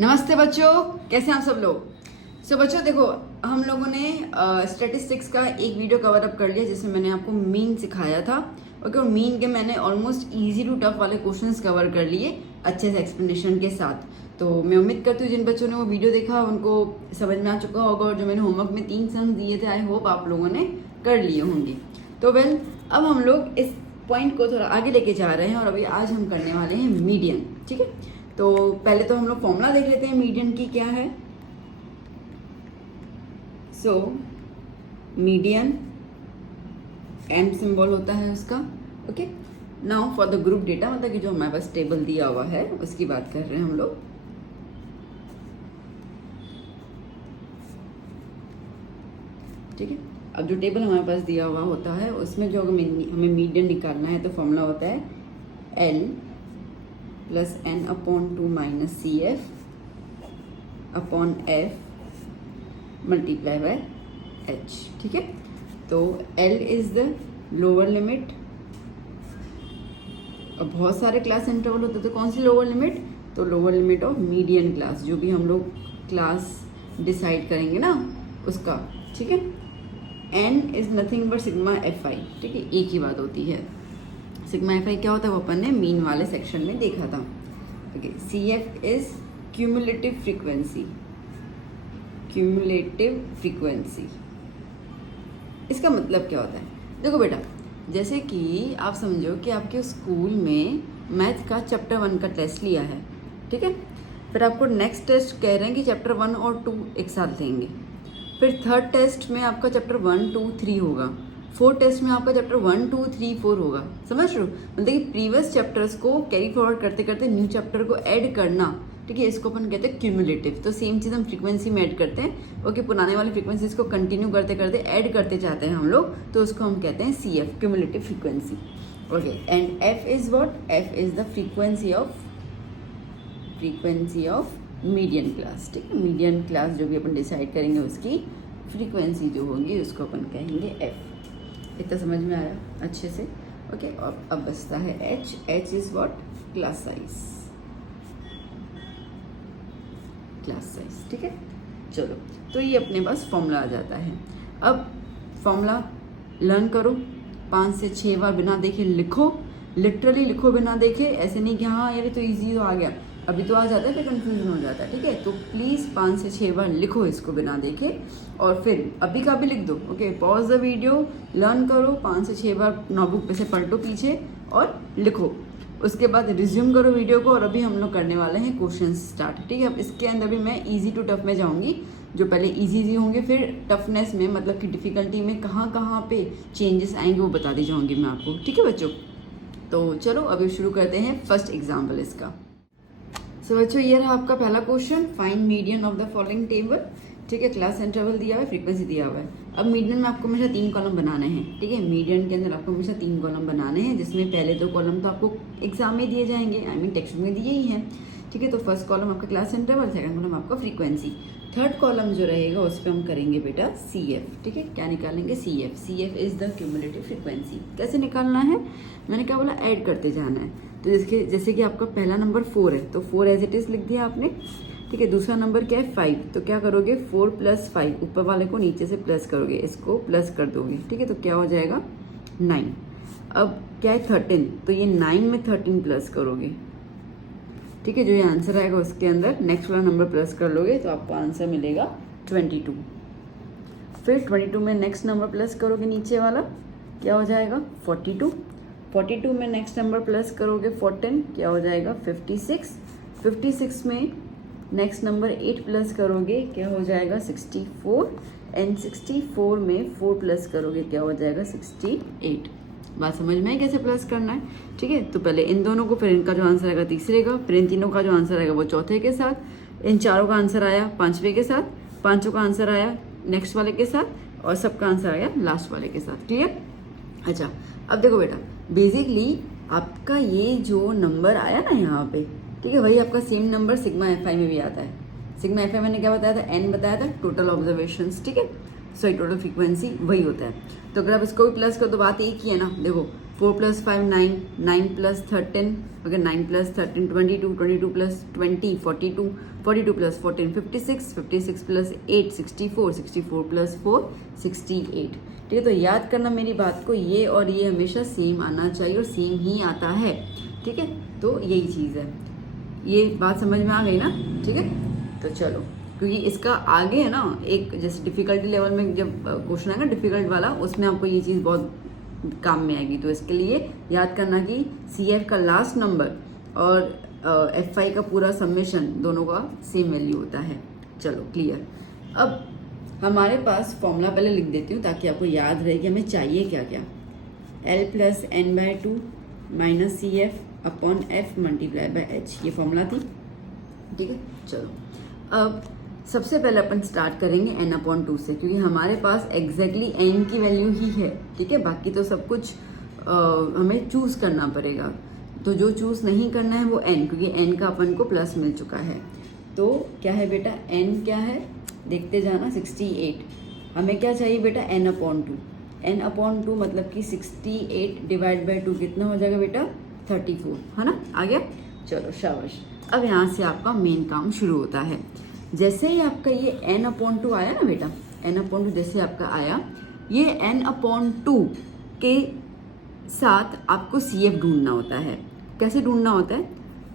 नमस्ते बच्चों, कैसे हैं आप सब लोग। सो बच्चों देखो, हम लोगों ने स्टैटिस्टिक्स का एक वीडियो कवर अप कर लिया जिसमें मैंने आपको मीन सिखाया था। ओके, और मीन के मैंने ऑलमोस्ट इजी टू टफ वाले क्वेश्चंस कवर कर लिए अच्छे से एक्सप्लेनेशन के साथ। तो मैं उम्मीद करती हूँ जिन बच्चों ने वो वीडियो देखा उनको समझ में आ चुका होगा, और जो मैंने होमवर्क में 3 सम दिए थे आई होप आप लोगों ने कर लिए होंगे। तो वेल, अब हम लोग इस पॉइंट को थोड़ा आगे लेके जा रहे हैं और अभी आज हम करने वाले हैं मीडियन। ठीक है, तो पहले तो हम लोग फॉर्मूला देख लेते हैं मीडियन की क्या है। सो मीडियन एम सिंबल होता है उसका। Okay, now for the group data, मतलब कि जो हमारे पास टेबल दिया हुआ है उसकी बात कर रहे हैं हम लोग। ठीक है, अब जो टेबल हमारे पास दिया हुआ होता है उसमें जो हमें मीडियन निकालना है तो फॉर्मूला होता है L plus N upon 2 minus C F upon F multiply by H. ठीक है, तो L is the lower limit. अब बहुत सारे क्लास इंटरवल होते हैं तो कौन सी लोअर लिमिट, तो lower limit of median class, जो भी हम लोग क्लास डिसाइड करेंगे ना उसका। ठीक है, N is nothing but sigma F I. ठीक है, एक ही बात होती है। सिग्मा एफ आई क्या होता है वो अपन ने मीन वाले सेक्शन में देखा था। Okay, C F is cumulative frequency. Cumulative frequency इसका मतलब क्या होता है, देखो बेटा, जैसे कि आप समझो कि आपके स्कूल में मैथ का चैप्टर 1 का टेस्ट लिया है। ठीक है, फिर आपको नेक्स्ट टेस्ट कह रहे हैं कि चैप्टर 1 और 2 एक साथ लेंगे। फिर थर्ड टेस्ट में आपका चैप्टर 1, 2, 3 होगा। फोर्थ टेस्ट में आपका चैप्टर 1, 2, 3, 4 होगा। समझ रहे हो, मतलब कि प्रीवियस चैप्टर्स को कैरी फॉरवर्ड करते करते न्यू चैप्टर को ऐड करना। ठीक है, इसको अपन कहते हैं क्यूमुलेटिव। तो सेम चीज़ हम फ्रीक्वेंसी में ऐड करते हैं। ओके, पुराने वाली फ्रीक्वेंसीज को कंटिन्यू करते करते ऐड करते जाते हैं हम लोग, तो उसको हम कहते हैं C F, cumulative frequency. Okay, and F is what, F is the frequency of median class. ठीक है, मीडियन क्लास जो भी अपन डिसाइड करेंगे उसकी फ्रीक्वेंसी जो होगी उसको अपन कहेंगे एफ। इतना समझ में आया अच्छे से। ओके, अब बचता है H. H is what, class size. Class size. ठीक है, चलो, तो ये अपने पास फॉर्मूला आ जाता है। अब फॉर्मूला लर्न करो, 5 से 6 बार बिना देखे लिखो, लिटरली लिखो बिना देखे। ऐसे नहीं कि हाँ यार तो इजी तो आ गया, अभी तो आ जाता है फिर कंफ्यूजन हो जाता है। ठीक है, तो प्लीज़ 5 से 6 बार लिखो इसको बिना देखे, और फिर अभी का भी लिख दो। Okay, pause the video, learn करो, 5 से 6 बार नोटबुक पे से पलटो पीछे और लिखो। उसके बाद रिज्यूम करो वीडियो को, और अभी हम लोग करने वाले हैं क्वेश्चन स्टार्ट। ठीक है, अब इसके अंदर भी मैं इजी टू टफ में जाऊंगी। जो पहले इजी होंगे, फिर टफनेस में मतलब कि डिफ़िकल्टी में कहाँ कहाँ पे चेंजेस आएंगे वो बता दी जाऊँगी मैं आपको। ठीक है बच्चों, तो चलो अभी शुरू करते हैं फर्स्ट एग्जाम्पल इसका। सो बच्चों, ये रहा आपका पहला question, find median of the following table. ठीक है, क्लास इंटरवल दिया हुआ है, फ्रीक्वेंसी दिया हुआ है। अब मीडियन में आपको हमेशा 3 कॉलम बनाने हैं। ठीक है, मीडियन के अंदर आपको हमेशा 3 कॉलम बनाने हैं, जिसमें पहले 2 कॉलम तो आपको एग्जाम में दिए जाएंगे, आई मीन टेक्स्ट में दिए ही हैं। ठीक है, तो फर्स्ट कॉलम आपका क्लास इंटरवल, सेकंड कॉलम आपका फ्रीक्वेंसी, थर्ड कॉलम जो रहेगा उस पर हम करेंगे बेटा सी एफ। ठीक है, क्या निकालेंगे, C F. C F is the cumulative frequency. कैसे निकालना है, मैंने क्या बोला, ऐड करते जाना है। तो जैसे कि आपका पहला नंबर 4 है तो 4 एज इट इज लिख दिया आपने। ठीक है, दूसरा नंबर क्या है, 5, तो क्या करोगे, 4 + 5, ऊपर वाले को नीचे से प्लस करोगे, इसको प्लस कर दोगे। ठीक है, तो क्या हो जाएगा 9। अब क्या है 13, तो ये 9 में 13 प्लस करोगे। ठीक है, जो ये आंसर आएगा उसके अंदर नेक्स्ट वाला नंबर प्लस कर लोगे तो आपको आंसर मिलेगा 22। फिर 22 में नेक्स्ट नंबर प्लस करोगे, नीचे वाला क्या हो जाएगा 42। 42 में नेक्स्ट नंबर प्लस करोगे 14, क्या हो जाएगा 56। 56 में नेक्स्ट नंबर 8 प्लस करोगे, क्या हो जाएगा 64। एंड 64 में 4 प्लस करोगे, क्या हो जाएगा 68। बात समझ में है कैसे प्लस करना है। ठीक है, तो पहले इन दोनों को, फिर इनका जो आंसर आएगा तीसरे का, फिर इन तीनों का जो आंसर आएगा वो चौथे के साथ, इन चारों का आंसर आया पांचवे के साथ, पांचों का आंसर आया नेक्स्ट वाले के साथ, और सबका आंसर आया लास्ट वाले के साथ। क्लियर। अच्छा, अब देखो बेटा, बेसिकली आपका ये जो नंबर आया ना यहाँ पे, ठीक है, वही आपका सेम नंबर सिग्मा एफ आई में भी आता है। सिग्मा एफ आई मैंने क्या बताया था, एन बताया था, टोटल ऑब्जर्वेशन। ठीक है, सॉरी टोटल फ्रीक्वेंसी वही होता है। तो अगर आप इसको भी प्लस कर दो, बात एक ही है ना। देखो 4 + 5 9, 9 + 13, ओके 9 + 13 22, 22 + 20 42, 42 + 14 56, 56 + 8 64, 64 + 4 68। ठीक है, तो याद करना मेरी बात को, ये और ये हमेशा सेम आना चाहिए और सेम ही आता है। ठीक है, तो यही चीज़ है, ये बात समझ में आ गई ना। ठीक है, तो चलो, क्योंकि इसका आगे है ना एक, जैसे डिफ़िकल्टी लेवल में जब क्वेश्चन आएगा डिफ़िकल्ट वाला, उसमें आपको ये चीज़ बहुत काम में आएगी। तो इसके लिए याद करना कि CF का लास्ट नंबर और FI का पूरा समेशन दोनों का सेम वैल्यू होता है। चलो क्लियर। अब हमारे पास फॉर्मूला पहले लिख देती हूँ ताकि आपको याद रहे कि हमें चाहिए क्या क्या। L + n/2 - CF upon F × H, ये फॉर्मूला थी। ठीक है, चलो अब सबसे पहले अपन स्टार्ट करेंगे n/2 से, क्योंकि हमारे पास एग्जैक्टली n की वैल्यू ही है। ठीक है, बाकी तो सब कुछ हमें चूज़ करना पड़ेगा, तो जो चूज़ नहीं करना है वो n, क्योंकि n का अपन को प्लस मिल चुका है। तो क्या है बेटा, n क्या है देखते जाना, 68। हमें क्या चाहिए बेटा, n/2। n/2 मतलब कि 68 / 2 कितना हो जाएगा बेटा, 34, है ना, आ गया। चलो शाबाश। अब यहाँ से आपका मेन काम शुरू होता है। जैसे ही आपका ये n/2 आया ना बेटा, n/2 जैसे आपका आया, ये n/2 के साथ आपको CF ढूंढना होता है। कैसे ढूंढना होता है,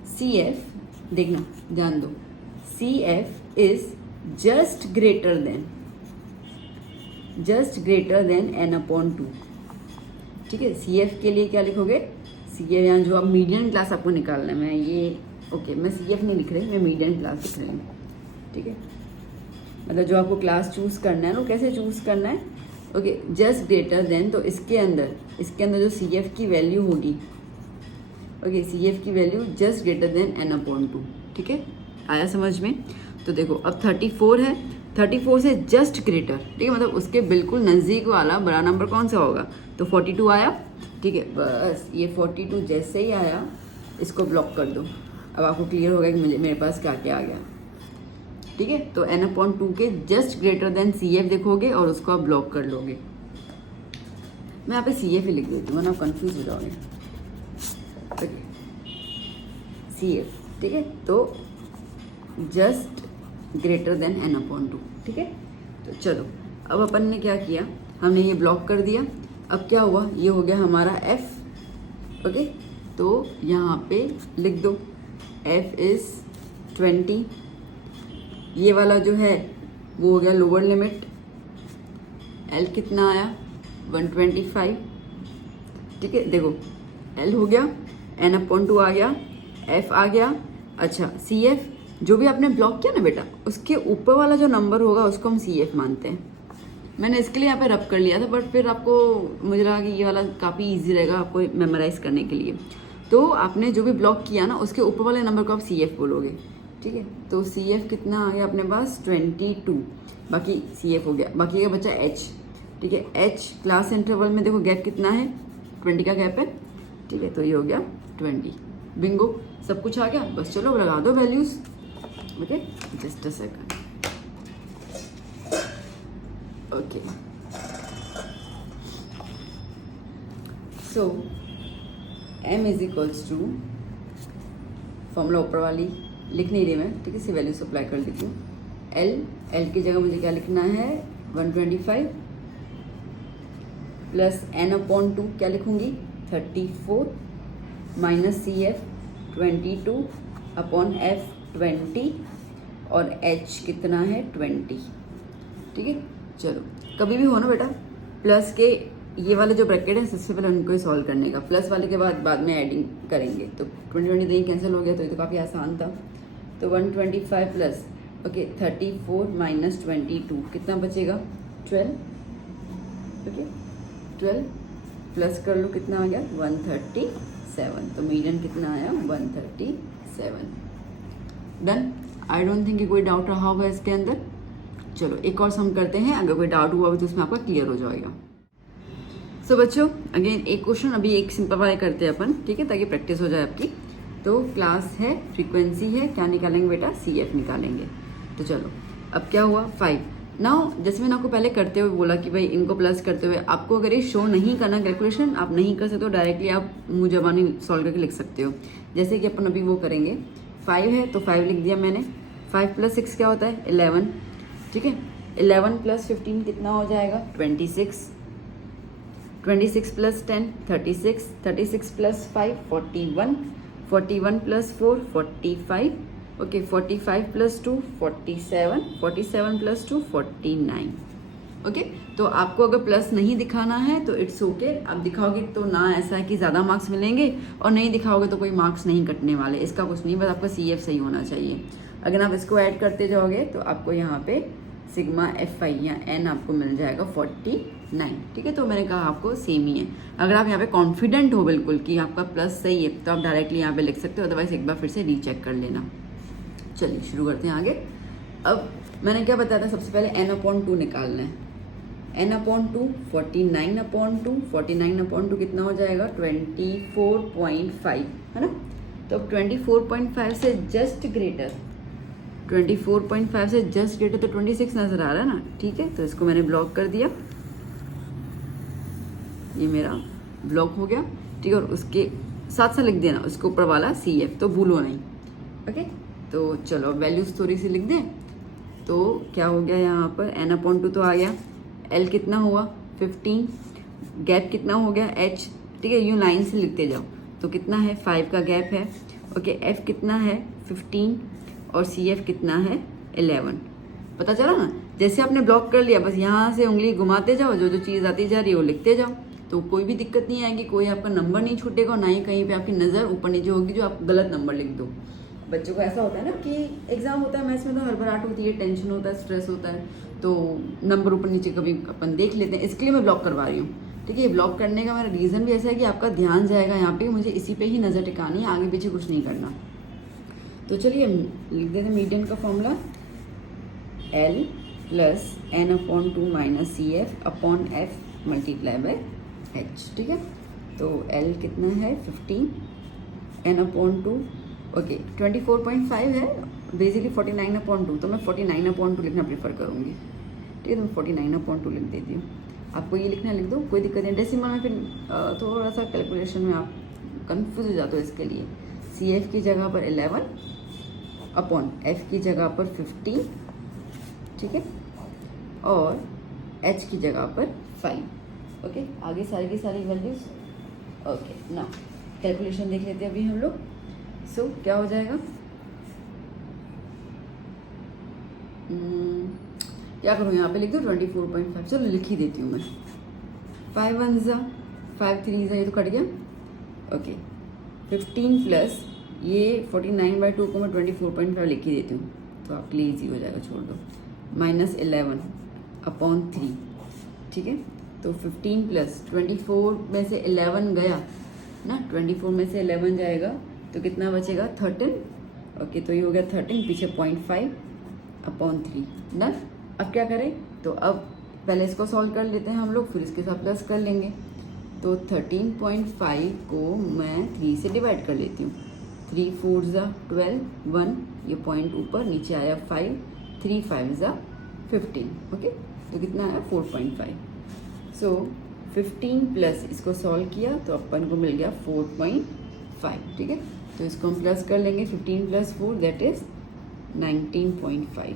CF देखना, जान दो, CF is just greater than n/2। ठीक है, CF के लिए क्या लिखोगे, CF यहाँ जो आप मीडियन क्लास आपको निकालना है, मैं ये ओके मैं CF नहीं लिख रही, मैं मीडियन क्लास लिख रही हूँ। ठीक है, मतलब जो आपको क्लास चूज़ करना है ना, कैसे चूज़ करना है, ओके जस्ट ग्रेटर देन, तो इसके अंदर जो CF की वैल्यू होगी, ओके CF की value just greater than n/2। ठीक है, आया समझ में। तो देखो अब 34 है, 34 से जस्ट ग्रेटर, ठीक है, मतलब उसके बिल्कुल नज़दीक वाला बड़ा नंबर कौन सा होगा, तो 42 आया। ठीक है, बस ये 42 जैसे ही आया इसको ब्लॉक कर दो। अब आपको क्लियर होगा कि मेरे पास क्या क्या आ गया। ठीक है, तो n/2 के जस्ट ग्रेटर देन CF देखोगे और उसको आप ब्लॉक कर लोगे। मैं यहाँ पे CF ही लिख देती हूँ, ना कंफ्यूज हो जाओगे। CF, ठीक है, तो जस्ट ग्रेटर देन n/2। ठीक है, तो चलो अब अपन ने क्या किया, हमने ये ब्लॉक कर दिया। अब क्या हुआ, ये हो गया हमारा F। ओके, तो यहाँ पे लिख दो F इज़ 20। ये वाला जो है वो हो गया लोअर लिमिट। L कितना आया, 125। ठीक है, देखो L हो गया, n/2 आ गया, F आ गया। अच्छा CF जो भी आपने ब्लॉक किया ना बेटा, उसके ऊपर वाला जो नंबर होगा उसको हम CF मानते हैं। मैंने इसके लिए यहाँ पे रब कर लिया था, बट फिर आपको मुझे लगा कि ये वाला काफ़ी इजी रहेगा आपको मेमोराइज करने के लिए। तो आपने जो भी ब्लॉक किया ना, उसके ऊपर वाले नंबर को आप CF बोलोगे। ठीक है, तो CF कितना आ गया अपने पास, 22। बाकी CF हो गया, बाकी का बचा H। ठीक है, H क्लास इंटरवल में देखो गैप कितना है, 20 का गैप है। ठीक है, तो ये हो गया 20। बिंगो, सब कुछ आ गया। बस चलो लगा दो values. Okay, just a second. Okay, so M is equals to, formula ऊपर वाली लिख नहीं रही मैं, ठीक है, इसी वैल्यू से अप्लाई कर देती हूँ। L की जगह मुझे क्या लिखना है, 125 प्लस n/2 क्या लिखूँगी, 34 माइनस CF 22 अपॉन F 20 और H कितना है, 20। ठीक है, चलो कभी भी हो ना बेटा, प्लस के ये वाले जो ब्रैकेट है सबसे पहले उनको ही सॉल्व करने का, प्लस वाले के बाद में एडिंग करेंगे। तो 20 कैंसिल हो गया, तो ये तो काफ़ी आसान था। तो 125 प्लस ओके 34 माइनस 22 कितना बचेगा, 12। ओके 12 प्लस कर लो, कितना आ गया, 137। तो मीडियन कितना आया, 137। डन। आई डोंट थिंक कि कोई डाउट रहा होगा इसके अंदर। चलो एक और सम करते हैं, अगर कोई डाउट हुआ तो उसमें आपका क्लियर हो जाएगा। सो बच्चों अगेन एक क्वेश्चन, अभी एक सिंपलीफाई करते हैं अपन, ठीक है, ताकि प्रैक्टिस हो जाए आपकी। तो क्लास है, फ्रीक्वेंसी है, क्या निकालेंगे बेटा, CF निकालेंगे। तो चलो अब क्या हुआ, 5 नाउ जैसे मैंने आपको पहले करते हुए बोला कि भाई इनको प्लस करते हुए आपको अगर ये शो नहीं करना कैलकुलेशन, आप नहीं कर सकते हो, डायरेक्टली आप मुँह जबानी सॉल्व करके लिख सकते हो। जैसे कि अपन अभी वो करेंगे, 5 है तो 5 लिख दिया मैंने। 5 + 6 क्या होता है 11, ठीक है। 11 + 15 कितना हो जाएगा 26, 26 + 10 36, 36 + 5 41, 41 + 4 45, ओके 45 + 2 47, 47 + 2 49, ओके। तो आपको अगर प्लस नहीं दिखाना है तो इट्स ओके, आप दिखाओगे तो ना ऐसा है कि ज़्यादा मार्क्स मिलेंगे और नहीं दिखाओगे तो कोई मार्क्स नहीं कटने वाले, इसका कुछ नहीं, बस आपका CF सही होना चाहिए। अगर आप इसको ऐड करते जाओगे तो आपको यहाँ पे सिग्मा FI या N आपको मिल जाएगा 49, ठीक है। तो मैंने कहा आपको सेम ही है। अगर आप यहाँ पे कॉन्फिडेंट हो बिल्कुल कि आपका प्लस सही है तो आप डायरेक्टली यहाँ पे लिख सकते हो, अदरवाइज एक बार फिर से रीचेक कर लेना। चलिए शुरू करते हैं आगे। अब मैंने क्या बताया था, सबसे पहले n/2 निकालना है। n/2 49/2, 49/2 कितना हो जाएगा 24.5, है ना। तो अब 24.5 से जस्ट ग्रेटर, 24.5 से जस्ट ग्रेटर तो 26 नजर आ रहा है ना, ठीक है। तो इसको मैंने ब्लॉक कर दिया, ये मेरा ब्लॉक हो गया, ठीक है। और उसके साथ साथ लिख देना उसके ऊपर वाला CF, तो भूलो नहीं, ओके। तो चलो वैल्यूज थोड़ी सी लिख दें। तो क्या हो गया यहाँ पर n/2 तो आ गया, L कितना हुआ 15, गैप कितना हो गया H, ठीक है। यूँ लाइन से लिखते जाओ, तो कितना है 5 का गैप है, ओके। F कितना है 15 और CF कितना है 11, पता चला ना। जैसे आपने ब्लॉक कर लिया, बस यहाँ से उंगली घुमाते जाओ, जो जो चीज़ आती जा रही है वो लिखते जाओ, तो कोई भी दिक्कत नहीं आएगी, कोई आपका नंबर नहीं छूटेगा और ना ही कहीं पे आपकी नज़र ऊपर नीचे होगी जो आप गलत नंबर लिख दो। बच्चों को ऐसा होता है ना कि एग्जाम होता है, मैथ्स में तो हड़बड़ाहट होती है, टेंशन होता है, स्ट्रेस होता है, तो नंबर ऊपर नीचे कभी अपन देख लेते हैं, इसके लिए मैं ब्लॉक करवा रही हूँ, ठीक है। ये ब्लॉक करने का मेरा रीज़न भी ऐसा है कि आपका ध्यान जाएगा यहाँ पे, मुझे इसी पे ही नज़र टिकानी है, आगे पीछे कुछ नहीं करना। तो चलिए लिख देते हैं मीडियन का formula, L + n/2 - CF/F × H, ठीक है। तो L कितना है 15, n/2 ओके 24.5 है, बेसिकली 49/2, तो मैं 49/2 लिखना प्रेफर करूँगी, ठीक है। तो मैं 49/2 लिख देती हूँ, आपको ये लिखना लिख दो, कोई दिक्कत नहीं। डेसिमल में फिर थोड़ा सा कैलकुलेशन में आप कंफ्यूज हो जाते हो, इसके लिए CF की जगह पर 11/F की जगह पर 15, ठीक है, और H की जगह पर 5, ओके। आगे सारी की सारी वैल्यूज, ओके। ना कैलकुलेशन देख लेते हैं अभी हम लोग। सो क्या हो जाएगा, क्या करूँ यहाँ पे लिख दो 24.5, चलो लिख ही देती हूँ मैं। 5 1 ज़ा 5 3 ज़ा, ये तो कट गया, ओके। 15 प्लस ये 49/2 को मैं 24.5 लिख ही देती हूँ, तो आपके लिए ईजी हो जाएगा, छोड़ दो। -11/3, ठीक है। तो 15 प्लस 24 में से 11 गया ना, 24 में से 11 जाएगा तो कितना बचेगा 13, ओके। तो ये हो गया 13, पीछे 0.5/3 डन। अब क्या करें, तो अब पहले इसको सॉल्व कर लेते हैं हम लोग, फिर इसके साथ प्लस कर लेंगे। तो 13.5 को मैं 3 से डिवाइड कर लेती हूँ, 3 4 ज़ा 12, 1 ये पॉइंट ऊपर, नीचे आया 5, 3 5 ज़ा 15, ओके। तो कितना आया 4.5। सो 15 प्लस इसको सॉल्व किया तो अपन को मिल गया 4.5, ठीक है। तो इसको हम प्लस कर लेंगे, 15 + 4 that is 19.5,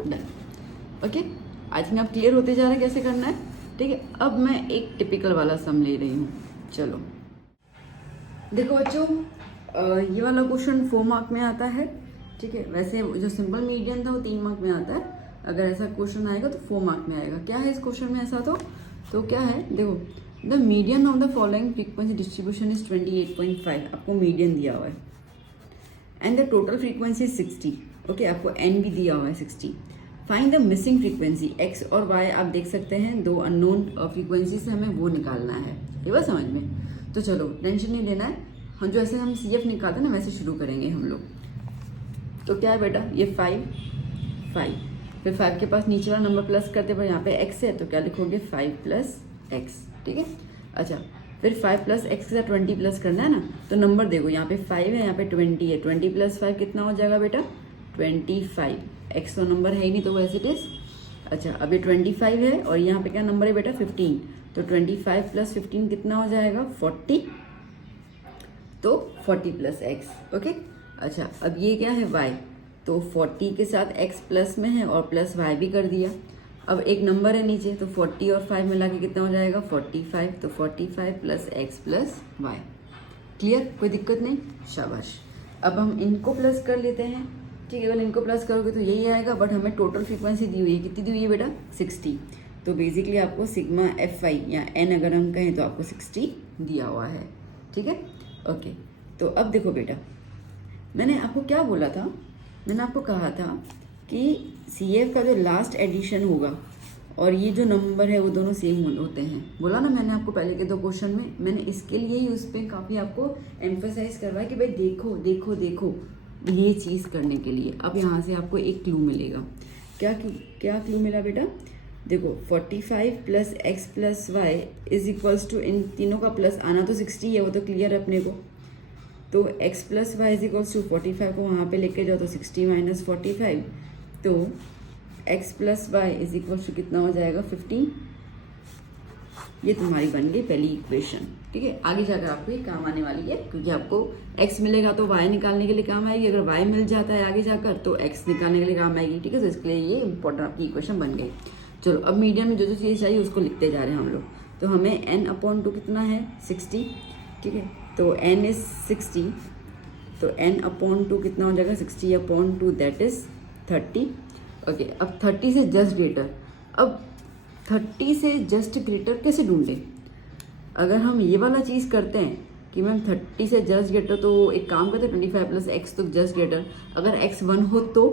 done, okay. I think अब क्लियर होते जा रहा है कैसे करना है, ठीक है। अब मैं एक टिपिकल वाला सम ले रही हूँ, चलो देखो बच्चों, ये वाला क्वेश्चन 4 मार्क में आता है, ठीक है। वैसे जो सिंपल मीडियन था वो 3 मार्क में आता है, अगर ऐसा क्वेश्चन आएगा तो 4 मार्क में आएगा। क्या है इस क्वेश्चन में ऐसा, तो क्या है देखो, the median of the following frequency distribution is 28.5, आपको मीडियन दिया हुआ है, and the total frequency is 60, okay. आपको n भी दिया हुआ है 60। Find the missing frequency, x और y आप देख सकते हैं, 2 अननोन फ्रीक्वेंसी से हमें वो निकालना है, ये बात समझ में। तो चलो टेंशन नहीं लेना है, हम जो ऐसे हम CF निकालते हैं ना वैसे शुरू करेंगे हम लोग। तो क्या है बेटा, ये 5 फिर 5 के पास नीचे वाला नंबर प्लस करते, पर यहाँ पे x है तो क्या लिखोगे 5 + x, ठीक है। अच्छा फिर 5 + x के साथ 20 प्लस करना है ना, तो नंबर देखो यहाँ पे 5 है, यहाँ पे 20 है, 20 + 5 कितना हो जाएगा बेटा 25, एक्स तो नंबर है ही नहीं तो वो एज इट इज। अच्छा अब ये 25 है और यहाँ पे क्या नंबर है बेटा 15, तो 25 प्लस 15 कितना हो जाएगा 40, तो 40 प्लस एक्स। ओके अच्छा अब ये क्या है y, तो 40 के साथ x प्लस में है और प्लस y भी कर दिया। अब एक नंबर है नीचे तो 40 और 5 मिला के कितना हो जाएगा 45, तो 45 plus x plus Y. Clear, कोई दिक्कत नहीं, शाबाश। अब हम इनको प्लस कर लेते हैं, ठीक है। इनको प्लस करोगे तो यही आएगा, बट हमें टोटल फ्रीक्वेंसी दी हुई है, कितनी दी हुई है बेटा 60। तो बेसिकली आपको सिग्मा एफ आई या एन अगर हम कहें तो आपको 60 दिया हुआ है, ठीक है। ओके तो अब देखो बेटा, मैंने आपको क्या बोला था, मैंने आपको कहा था कि सी एफ का जो लास्ट एडिशन होगा और ये जो नंबर है वो दोनों सेम होते हैं। बोला ना मैंने आपको पहले के 2 क्वेश्चन में, मैंने इसके लिए ही उस पर काफ़ी आपको एम्फोसाइज करवाया कि भाई देखो देखो देखो ये चीज़ करने के लिए। अब यहाँ से आपको एक क्लू मिलेगा। क्या क्लू मिला बेटा, देखो 45 plus x plus Y is equals to, इन तीनों का प्लस आना तो 60 है, वो तो क्लियर है अपने को। तो x plus Y is equals to 45 को वहाँ पे लेके जाओ तो 60 माइनस 45, तो x plus Y is equals to कितना हो जाएगा 15। ये तुम्हारी बन गई पहली इक्वेशन, ठीक है। आगे जाकर आपको ये काम आने वाली है, क्योंकि आपको x मिलेगा तो y निकालने के लिए काम आएगी, अगर y मिल जाता है आगे जाकर तो x निकालने के लिए काम आएगी, ठीक है। तो इसके लिए ये इंपॉर्टेंट आपकी इक्वेशन बन गई। चलो अब मीडियम में जो जो चीज़ चाहिए उसको लिखते जा रहे हैं हम लोग। तो हमें n/2 कितना है 60, ठीक है। तो n इज 60, तो n/2 कितना हो जाएगा 60/2 दैट इज 30। ओके अब 30 से जस्ट ग्रेटर, अब 30 से जस्ट ग्रेटर कैसे ढूंढें। अगर हम ये वाला चीज़ करते हैं कि मैम 30 से जस्ट ग्रेटर, तो एक काम करते हैं 25 प्लस एक्स तो जस्ट ग्रेटर, अगर x 1 हो तो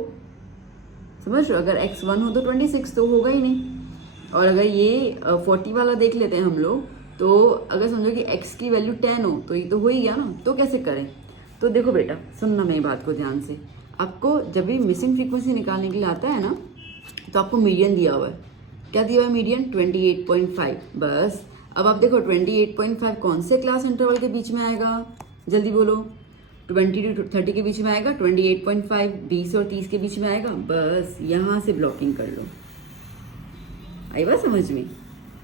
समझ लो, अगर x 1 हो तो 26 तो होगा ही नहीं। और अगर ये 40 वाला देख लेते हैं हम लोग, तो अगर समझो कि x की वैल्यू 10 हो तो ये तो हो ही गया ना, तो कैसे करें। तो देखो बेटा सुनना मेरी बात को ध्यान से, आपको जब भी मिसिंग फ्रीक्वेंसी निकालने के लिए आता है ना, तो आपको मीडियन दिया हुआ है। क्या दिया हुआ है मीडियन 28.5, बस। अब आप देखो 28.5 कौन से क्लास इंटरवल के बीच में आएगा, जल्दी बोलो। 20 to 30 के बीच में आएगा, 28.5 20 और 30 के बीच में आएगा, बस यहाँ से ब्लॉकिंग कर लो। आई बात समझ में।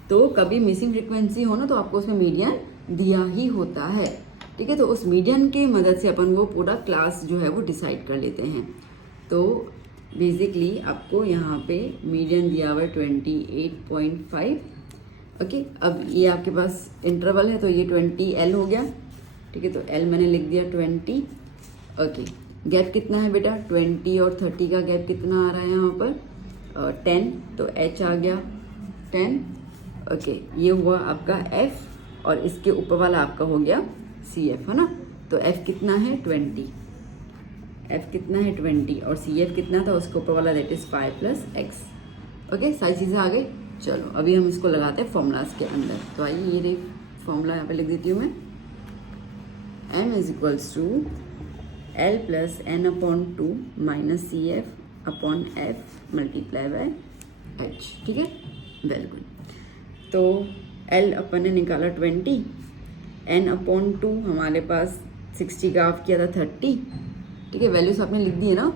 तो कभी मिसिंग फ्रीक्वेंसी हो ना तो आपको उसमें मीडियन दिया ही होता है, ठीक है। तो उस मीडियन के मदद से अपन वो पूरा क्लास जो है वो डिसाइड कर लेते हैं। तो बेसिकली आपको यहाँ पे मीडियन दिया हुआ है 28.5। ओके अब ये आपके पास इंटरवल है तो ये 20L हो गया, ठीक है। तो L मैंने लिख दिया 20। ओके गैप कितना है बेटा 20 और 30 का गैप कितना आ रहा है यहाँ पर 10, तो H आ गया 10। ओके ये हुआ आपका F और इसके ऊपर वाला आपका हो गया CF, है ना। तो F कितना है 20, F कितना है 20 और CF कितना था उसके ऊपर वाला that is 5 plus x. Okay सारी चीज़ें आ गई। चलो अभी हम इसको लगाते हैं फॉर्मूलाज के अंदर। तो आइए ये फॉर्मूला यहाँ पे लिख देती हूँ मैं, m is equals to L plus n/2 minus CF/F multiply by H, ठीक है। Very good. तो L अपन ने निकाला 20, n/2 हमारे पास 60 का ऑफ किया था 30, ठीक है। वैल्यूज आपने लिख दी है ना।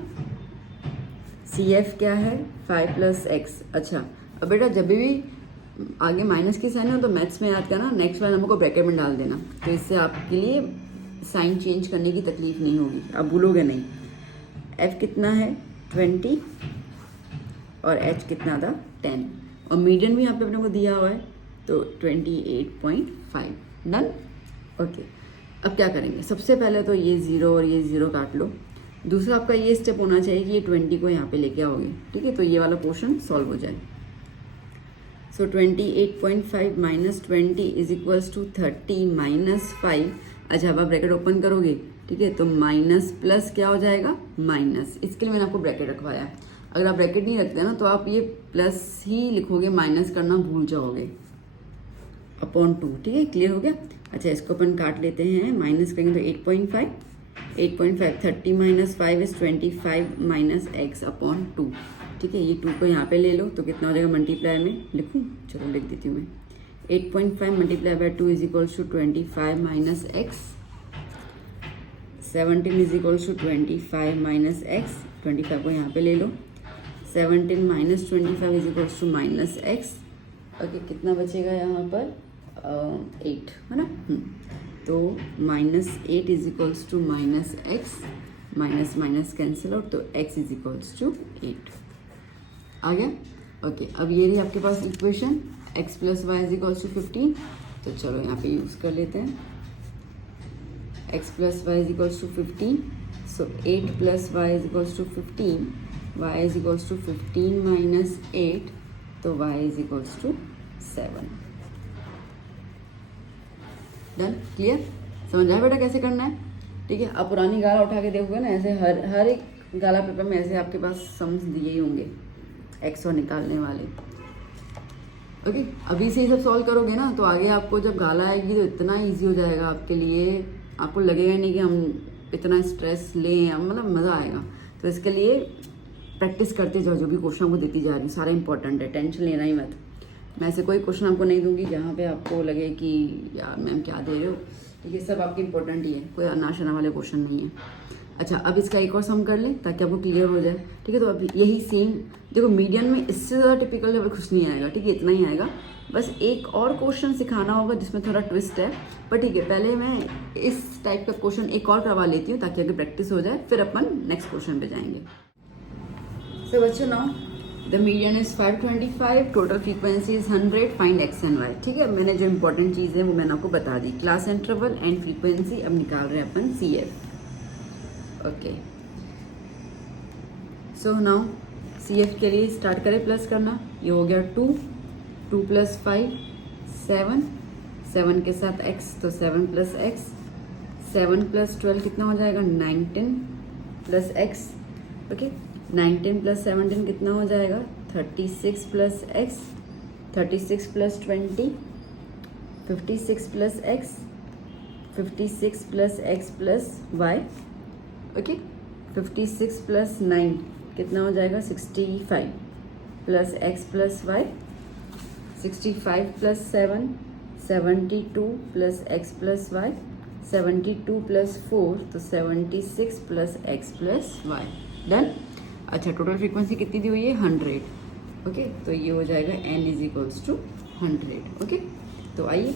CF क्या है 5 प्लस एक्स। अच्छा अब बेटा जब भी आगे माइनस की साइन हो तो मैथ्स में याद करना, नेक्स्ट वाले नंबर को ब्रैकेट में डाल देना, तो इससे आपके लिए साइन चेंज करने की तकलीफ नहीं होगी, आप भूलोगे नहीं। F कितना है 20 और H कितना था 10 और मीडियन भी यहाँ पे अपने को दिया हुआ है तो 28.5। डन। ओके अब क्या करेंगे, सबसे पहले तो ये 0 और ये 0 काट लो। दूसरा आपका ये स्टेप होना चाहिए कि ये 20 को यहाँ पे लेके आओगे, ठीक है। तो ये वाला पोर्शन सॉल्व हो जाए। So 28.5 minus 20 is equals to 30 minus 5। अच्छा अब आप ब्रैकेट ओपन करोगे, ठीक है। तो माइनस प्लस क्या हो जाएगा माइनस, इसके लिए मैंने आपको ब्रैकेट रखवाया। अगर आप ब्रैकेट नहीं रखते ना तो आप ये प्लस ही लिखोगे, माइनस करना भूल जाओगे /2, ठीक है। क्लियर हो गया। अच्छा इसको अपन काट लेते हैं, माइनस करेंगे तो 8.5 30 माइनस 5 इज 25 माइनस x/2, ठीक है। ये 2 को यहाँ पे ले लो तो कितना हो जाएगा मल्टीप्लाई में लिखूँ, चलो लिख देती हूँ मैं। 8.5 multiply by 2 is equals to 25 minus X 17 is equals to 25 minus X, 25 को यहाँ पे ले लो, 17 minus 25 is equals to minus X. Okay, कितना बचेगा यहाँ पर 8 है ना। तो -8 is equals to minus x, minus minus cancel out, तो x इज इक्वल्स टू 8 आ गया। ओके, अब ये रही आपके पास equation x plus Y is equals to 15। तो चलो यहाँ पे यूज़ कर लेते हैं, x plus Y is equals to 15, so 8 plus Y is equals to 15, y is equals to 15 minus 8, तो y is equals to 7। Done, clear, समझ आया बेटा कैसे करना है। ठीक है, अब पुरानी गाला उठा के देखोगे ना, ऐसे हर एक गाला पेपर में ऐसे आपके पास सम्स दिए ही होंगे एक्स और निकालने वाले। ओके, अभी से ये सब सॉल्व करोगे ना तो आगे आपको जब गाला आएगी तो इतना इजी हो जाएगा आपके लिए, आपको लगेगा नहीं कि हम इतना स्ट्रेस लें, मतलब मज़ा आएगा। तो इसके लिए प्रैक्टिस करते जाओ, जो भी क्वेश्चन को देती जा रही हूँ सारा इंपॉर्टेंट है, टेंशन लेना ही मत। मैं ऐसे कोई क्वेश्चन आपको नहीं दूंगी जहाँ पे आपको लगे कि यार मैम क्या दे रहे हो, ये सब आपके इंपॉर्टेंट ही है, कोई अनाशना वाले क्वेश्चन नहीं है। अच्छा, अब इसका एक और सम कर लें ताकि आपको क्लियर हो जाए। ठीक है, तो अब यही सेम देखो, मीडियन में इससे ज़्यादा टिपिकल लेवल कुछ नहीं आएगा। ठीक है, इतना ही आएगा, बस एक और क्वेश्चन सिखाना होगा जिसमें थोड़ा ट्विस्ट है, पर ठीक है, पहले मैं इस टाइप का क्वेश्चन एक और करवा लेती हूँ ताकि आगे प्रैक्टिस हो जाए, फिर अपन नेक्स्ट क्वेश्चन पे जाएंगे। सो बच्चों, now the median is 525, total frequency is 100, find x and y. ठीक है, मैंने जो इंपॉर्टेंट चीज़ है वो मैंने आपको बता दी, क्लास इंटरवल एंड फ्रीक्वेंसी। अब निकाल रहे हैं अपन CF। Okay, so now CF के लिए स्टार्ट करें प्लस करना। ये हो गया 2, 2 प्लस 5 7, 7 के साथ x, तो 7 प्लस एक्स, 7 प्लस 12 कितना हो जाएगा 19 प्लस x। ओके, 19 प्लस 17 कितना हो जाएगा 36 plus x, 36 plus 20 56 plus x, 56 plus x plus y. Okay, 56 plus 9 कितना हो जाएगा 65 plus x plus y, 65 plus 7 72 plus x plus y, 72 plus 4 तो 76 plus x plus y. Done. अच्छा, टोटल फ्रीक्वेंसी कितनी दी हुई है 100। ओके, तो ये हो जाएगा n is equals to 100। Okay, तो आइए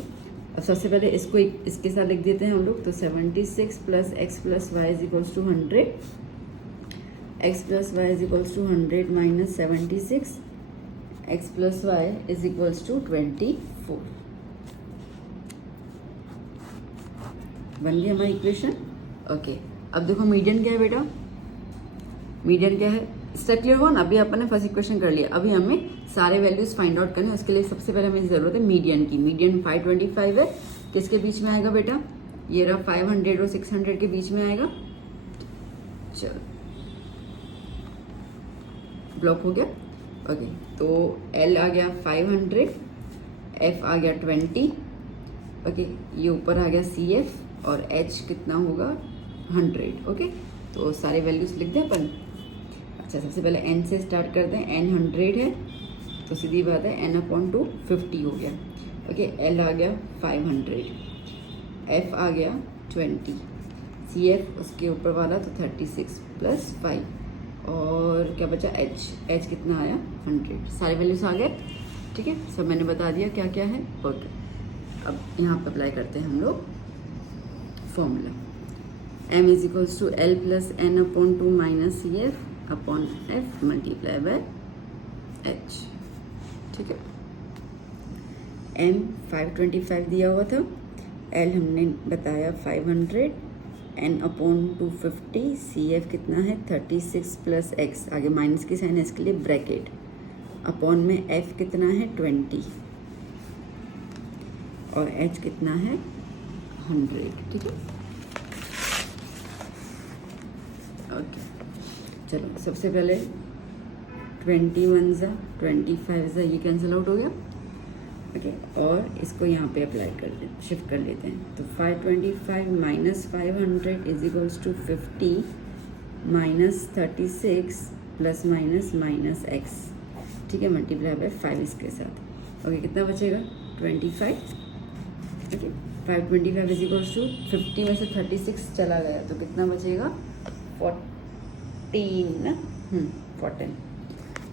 अब सबसे पहले इसको इसके साथ लिख देते हैं हम लोग। तो 76 plus x plus Y is equals to 100, x plus Y is equals to 100 minus 76, x plus Y is equals to 24। बन गई हमारी इक्वेशन। ओके, अब देखो मीडियन क्या है बेटा, मीडियन क्या है इसका क्लियर हुआ ना। अभी अपन ने फर्स्ट इक्वेशन कर लिया, अभी हमें सारे वैल्यूज फाइंड आउट करने। उसके लिए सबसे पहले हमें ज़रूरत है मीडियन की। मीडियन 525 है, किसके बीच में आएगा बेटा, ये रहा 500 और 600 के बीच में आएगा। चलो, ब्लॉक हो गया। ओके, तो L आ गया 500, F आ गया 20। ओके, ये ऊपर आ गया CF और H कितना होगा 100। ओके, तो सारे वैल्यूज लिख दें अपन। अच्छा, सबसे पहले n से स्टार्ट करते हैं। n 100 है तो सीधी बात है n/2 50 हो गया। ओके, L आ गया 500, F आ गया 20, CF उसके ऊपर वाला तो 36 प्लस 5 और क्या बचा H कितना आया 100। सारे वैल्यूज आ गए। ठीक है, सब मैंने बता दिया क्या क्या है। ओके, अब यहाँ पर अप्लाई करते हैं हम लोग formula. m is equals to L plus n/2 minus CF upon F multiply by H। ठीक है, m 525 दिया हुआ था, L हमने बताया 500, n/2 50, CF कितना है 36 प्लस x, आगे माइनस की साइन है इसके लिए ब्रैकेट, अपॉन में F कितना है 20 और H कितना है 100। ठीक है, ओके, चलो सबसे पहले 21 ज़ा 25 ज़ा ये कैंसिल आउट हो गया। ओके, और इसको यहाँ पे अप्लाई कर ले, शिफ्ट कर लेते हैं। तो 525 minus 500 is equals to 50 minus 36 plus minus minus x. ठीक है, मल्टीप्लाई बाय 5 इसके साथ। ओके, कितना बचेगा 25। ओके, 525 इज इक्वल्स टू 50 में से 36 चला गया तो कितना बचेगा 14 ना 14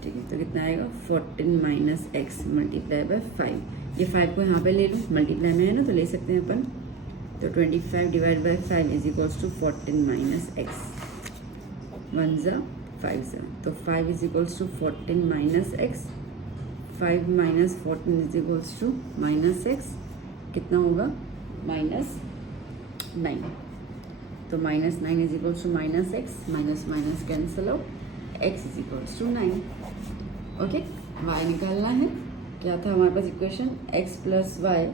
ठीक है। तो कितना आएगा 14 माइनस एक्स मल्टीप्लाई बाय 5। ये 5 को यहाँ पे ले लूँ, मल्टीप्लाई में है ना तो ले सकते हैं अपन। तो 25 divide by 5 is equals to 14 minus x, 1 ज़ा 5 ज़ा, तो 5 is equals to 14 minus x, 5 minus 14 is equals to minus x, कितना होगा -9। तो -9 is equals to minus x, minus minus cancel out, x is equals to 9। Okay, y निकालना है। क्या था हमारे पास equation, x plus Y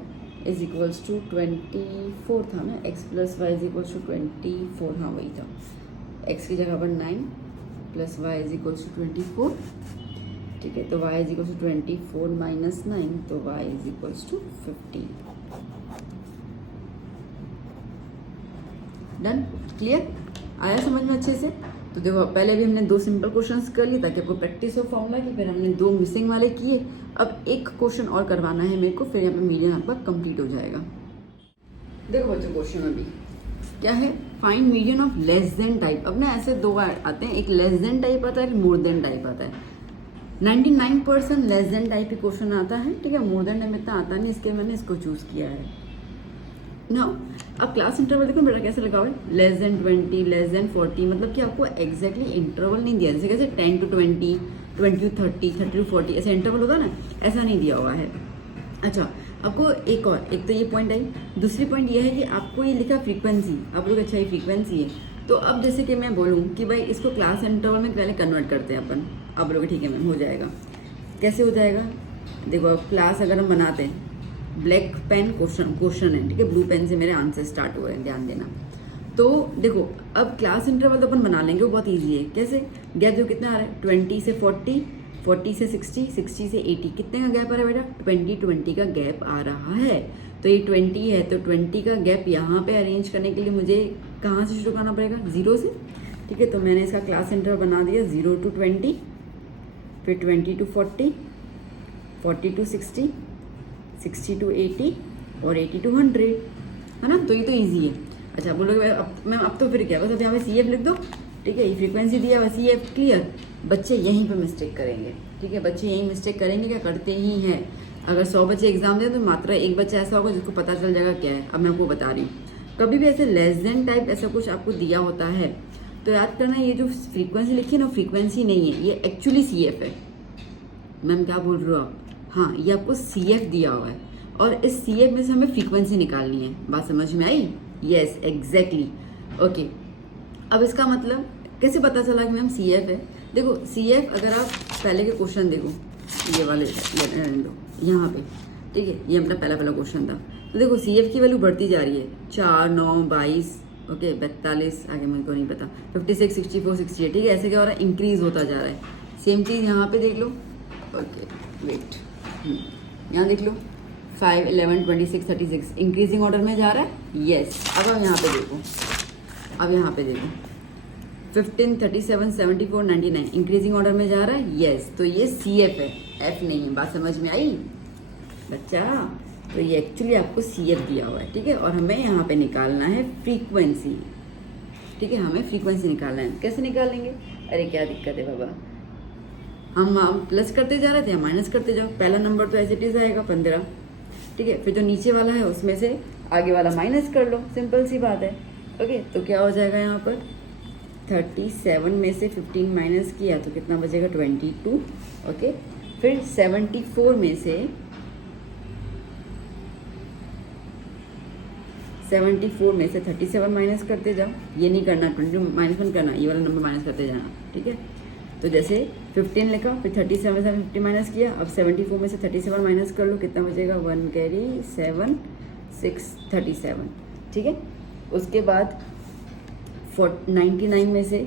is equals to 24 था ना, x plus Y is equals to 24, हाँ वही था। x की जगह पर 9 plus Y is equals to 24, ठीक है। तो y is equals to 24 minus 9, तो y is equals to 15। Done, clear, आया समझ में अच्छे से। तो देखो पहले भी हमने 2 सिंपल क्वेश्चंस कर लिए ताकि आपको प्रैक्टिस हो फॉर्मूला की, फिर हमने 2 मिसिंग वाले किए। अब एक क्वेश्चन और करवाना है मेरे को, फिर यहाँ पे मीडियन आपका कंप्लीट हो जाएगा। देखो बच्चों क्वेश्चन अभी क्या है, find median of less than type. अब ना ऐसे 2 आते हैं, एक लेस देन टाइप आता है, एक मोर देन टाइप आता है। 99% लेस देन टाइप ही क्वेश्चन आता है, ठीक है। मोर देन टाइप इतना आता नहीं, इसके मैंने इसको चूज किया है ना। अब क्लास इंटरवल देखो बेटा कैसे लगा हुआ है, लेस देन 20, लेस देन 40, मतलब कि आपको एग्जैक्टली इंटरवल नहीं दिया, जैसे कैसे 10 to 20, 20 to 30, 30 to 40 ऐसा इंटरवल होता है ना, ऐसा नहीं दिया हुआ है। अच्छा, आपको एक तो ये पॉइंट आई, दूसरी पॉइंट ये है कि आपको ये लिखा फ्रीक्वेंसी, आप लोग अच्छा ये फ्रीक्वेंसी है। तो अब जैसे कि मैं बोलूँ कि भाई इसको क्लास इंटरवल में पहले कन्वर्ट करते हैं अपन, आप लोग ठीक है मैम हो जाएगा। कैसे हो जाएगा, देखो अब क्लास अगर हम बनाते हैं, ब्लैक पेन क्वेश्चन है, ठीक है, ब्लू पेन से मेरे आंसर स्टार्ट हो रहे हैं, ध्यान देना। तो देखो अब क्लास इंटरवल तो अपन बना लेंगे, वो बहुत इजी है। कैसे, गैप जो कितना आ रहा है, 20 से 40, 40 से 60, 60 से 80, कितने का गैप आ रहा है बेटा, 20 का गैप आ रहा है। तो ये 20 है, तो 20 का गैप यहाँ पे अरेंज करने के लिए मुझे कहाँ से शुरू करना पड़ेगा, 0 से, ठीक है। तो मैंने इसका क्लास इंटरवल बना दिया 0 to 20, फिर 20 to 40, 40 to 60, 60 to 80 और 80 to 100, है ना। तो ये तो इजी है। अच्छा बोलोगे मैम अब तो फिर क्या, बस अब यहाँ पे CF लिख दो, ठीक है, ये फ्रीक्वेंसी दिया हुआ CF, क्लियर। बच्चे यहीं पे मिस्टेक करेंगे, ठीक है, बच्चे यहीं मिस्टेक करेंगे, क्या करते ही हैं। अगर 100 बच्चे एग्जाम दें तो मात्र एक बच्चा ऐसा होगा जिसको पता चल जाएगा क्या है। अब मैं आपको बता रही हूँ, कभी भी ऐसे लेस देन टाइप ऐसा कुछ आपको दिया होता है तो याद करना, ये जो फ्रीक्वेंसी लिखी है ना, फ्रीक्वेंसी नहीं है, ये एक्चुअली CF है। मैम क्या बोल रहे हो आप, हाँ ये आपको CF दिया हुआ है और इस CF में से हमें फ्रीक्वेंसी निकालनी है। बात समझ में आई, यस एग्जैक्टली, ओके। अब इसका मतलब कैसे पता चला कि मैम CF है, देखो CF अगर आप पहले के क्वेश्चन देखो, ये वाले यहाँ पे, ठीक है, ये अपना पहला क्वेश्चन था। तो देखो CF की वैल्यू बढ़ती जा रही है, 4, 9, 22, ओके 42, आगे मुझे को नहीं पता, 56, 64, 68, ठीक है, ऐसे क्या हो रहा है, इंक्रीज होता जा रहा है। सेम चीज़ यहाँ पे देख लो, ओके वेट, यहाँ देख लो 5, 11, 26, 36 इंक्रीजिंग ऑर्डर में जा रहा है, यस। अब यहाँ पे देखो, अब यहाँ पे देखो 15, 37, 74, 99 इंक्रीजिंग ऑर्डर में जा रहा है, यस। तो ये CF है, F नहीं है। बात समझ में आई बच्चा, तो ये एक्चुअली आपको CF दिया हुआ है, ठीक है। और हमें यहाँ पे निकालना है फ्रीक्वेंसी, ठीक है, हमें फ्रीक्वेंसी निकालना है। कैसे निकालेंगे, अरे क्या दिक्कत है बाबा, हम प्लस करते जा रहे थे, माइनस करते जाओ। पहला नंबर तो एज इट इज आएगा 15, ठीक है, फिर जो नीचे वाला है उसमें से आगे वाला माइनस कर लो, सिंपल सी बात है। ओके, तो क्या हो जाएगा यहाँ पर 37 में से 15 माइनस किया तो कितना बचेगा 22, ओके। फिर 74 में से 37 माइनस करते जाओ, ये नहीं करना, 20 माइनस 1 करना, ये वाला नंबर माइनस करते जाना, ठीक है। तो जैसे 15 लिखा, फिर 37 से 50 माइनस किया, अब 74 में से 37 माइनस कर लो, कितना बचेगा 1 कैरी 7, 6, 37, ठीक है। उसके बाद 99 में से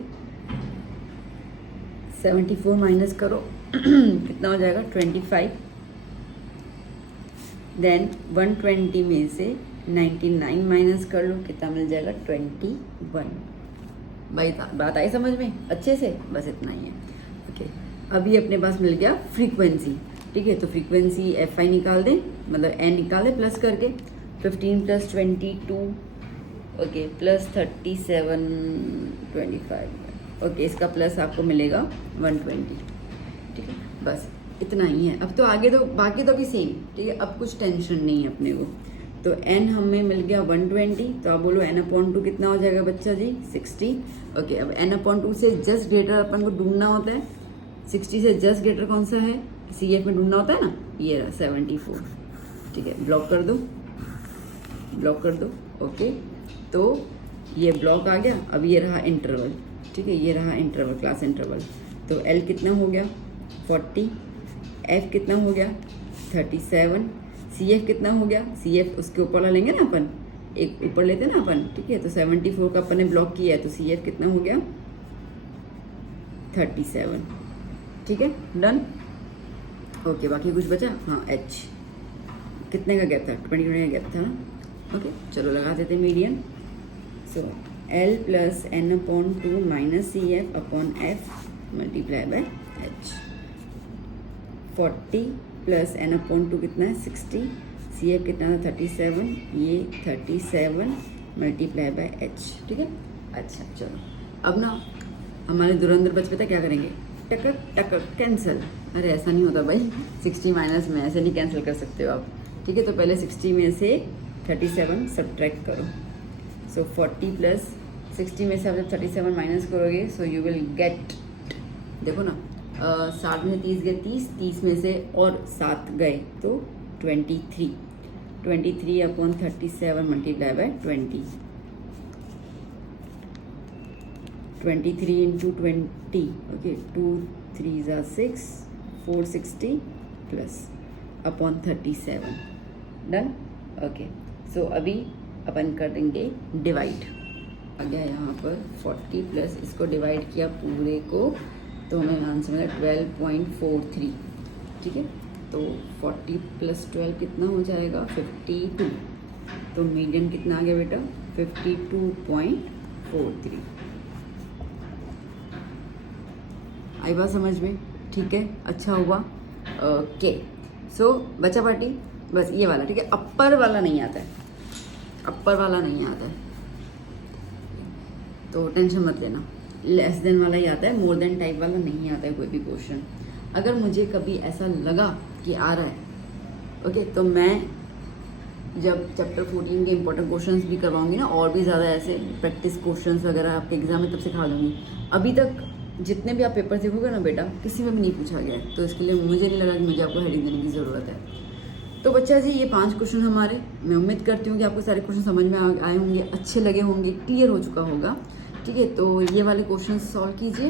74 माइनस करो कितना हो जाएगा 25। देन 120 में से 99 माइनस कर लो, कितना मिल जाएगा 21। भाई बात आई समझ में अच्छे से, बस इतना ही है, ओके। अभी अपने पास मिल गया फ्रीक्वेंसी, ठीक है। तो फ्रीक्वेंसी FI निकाल दें, मतलब N निकाल दें प्लस करके, 15 प्लस 22 ओके प्लस 37 25 ओके, इसका प्लस आपको मिलेगा 120। ठीक है, बस इतना ही है। अब तो आगे तो बाकी तो भी सेम। ठीक है, अब कुछ टेंशन नहीं है अपने को। तो n हमें मिल गया 120, तो आप बोलो n/2 कितना हो जाएगा बच्चा जी 60। ओके, अब n/2 से जस्ट ग्रेटर अपन को ढूंढना होता है। 60 से जस्ट ग्रेटर कौन सा है, CF में ढूंढना होता है ना, ये रहा 74। ठीक है, ब्लॉक कर दो, ब्लॉक कर दो। ओके, तो ये ब्लॉक आ गया। अब ये रहा इंटरवल। ठीक है, ये रहा इंटरवल, क्लास इंटरवल। तो L कितना हो गया 40, F कितना हो गया 37, CF कितना हो गया, CF उसके ऊपर वाला लेंगे ना अपन, एक ऊपर लेते ना अपन। ठीक है, तो 74 का अपन ने ब्लॉक किया है, तो CF कितना हो गया 37। ठीक है, डन। ओके, बाकी कुछ बचा, हाँ H कितने का गैप था, 20 का गैप था ना। ओके, चलो लगा देते median. So L plus n/2 minus CF upon F multiply by H। 40 plus n/2 कितना है 60, CF कितना था 37, ये 37 मल्टीप्लाई बाय H। ठीक है, अच्छा चलो अब ना हमारे धुरंधर बच्चे पता क्या करेंगे, टकक टकक कैंसिल। अरे ऐसा नहीं होता भाई, 60 माइनस में ऐसे नहीं कैंसिल कर सकते हो आप। ठीक है, तो पहले 60 में से 37 सब्ट्रैक्ट करो। सो 40 प्लस 60 में से आप जब 37 माइनस करोगे, सो यू विल गेट, देखो ना 60 में 30 गए 30, 30 में से और 7 गए तो 23, 23 upon 37 multiply by 20, 23 into 20। Okay, 2 3 ज़ा 6, 460 प्लस अपॉन 37। डन। ओके, सो अभी अपन कर देंगे डिवाइड। आ गया यहाँ पर 40 प्लस इसको डिवाइड किया पूरे को, तो हमें आंसर मिला 12.43। ठीक है, तो 40 प्लस 12 कितना हो जाएगा 52। तो मीडियन कितना आ गया बेटा 52.43। आई बात समझ में? ठीक है, अच्छा हुआ। ओके, सो बचा पार्टी बस ये वाला। ठीक है, अपर वाला नहीं आता है, अपर वाला नहीं आता है, तो टेंशन मत लेना। लेस देन वाला ही आता है, मोर देन टाइप वाला नहीं आता है कोई भी क्वेश्चन। अगर मुझे कभी ऐसा लगा कि आ रहा है ओके, तो मैं जब चैप्टर 14 के इंपॉर्टेंट क्वेश्चंस भी करवाऊंगी ना, और भी ज़्यादा ऐसे प्रैक्टिस क्वेश्चंस वगैरह आपके एग्जाम में तब सिखा दूंगी। अभी तक जितने भी आप पेपर देखोगे ना बेटा, किसी में भी नहीं पूछा गया है, तो इसके लिए मुझे नहीं लगा कि मुझे आपको हेडिंग देने की ज़रूरत है। तो बच्चा जी ये 5 क्वेश्चन हमारे, मैं उम्मीद करती हूँ कि आपको सारे क्वेश्चन समझ में आए होंगे, अच्छे लगे होंगे, क्लियर हो चुका होगा। ठीक है, तो ये वाले क्वेश्चन सॉल्व कीजिए,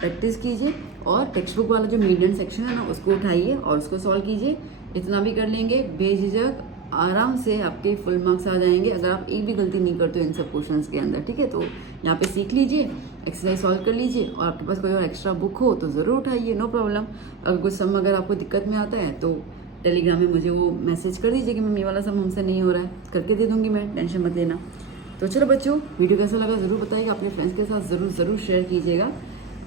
प्रैक्टिस कीजिए, और टेक्स्ट बुक वाला जो मीडियम सेक्शन है ना उसको उठाइए और उसको सॉल्व कीजिए। इतना भी कर लेंगे, बेझिझक आराम से आपके फुल मार्क्स आ जाएंगे अगर आप एक भी गलती नहीं करते हो इन सब क्वेश्चंस के अंदर। ठीक है, तो यहाँ पे सीख लीजिए, एक्सरसाइज सॉल्व कर लीजिए, और आपके पास कोई और एक्स्ट्रा बुक हो तो ज़रूर उठाइए, नो प्रॉब्लम। अगर कुछ सम अगर आपको दिक्कत में आता है तो टेलीग्राम में मुझे वो मैसेज कर दीजिए कि मैम ये वाला सम हमसे नहीं हो रहा है, करके दे दूँगी मैं, टेंशन मत लेना। तो चलो बच्चों, वीडियो कैसा लगा ज़रूर बताइएगा, अपने फ्रेंड्स के साथ ज़रूर शेयर कीजिएगा।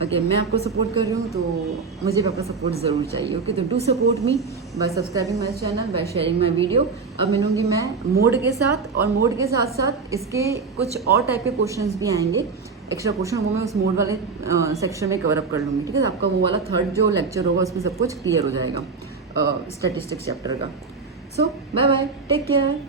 ओके, मैं आपको सपोर्ट कर रही हूँ तो मुझे भी आपका सपोर्ट ज़रूर चाहिए। ओके, तो do support me bye subscribing my channel, by sharing my video. अब मिलूंगी मैं मोड के साथ, और मोड के साथ साथ इसके कुछ और टाइप के क्वेश्चंस भी आएंगे, एक्स्ट्रा क्वेश्चन, वो मैं उस मोड वाले सेक्शन में कवर अप कर लूँगी। ठीक है, आपका वो वाला 3rd जो लेक्चर होगा उसमें सब कुछ क्लियर हो जाएगा स्टैटिस्टिक्स चैप्टर का। सो बाय बाय, टेक केयर।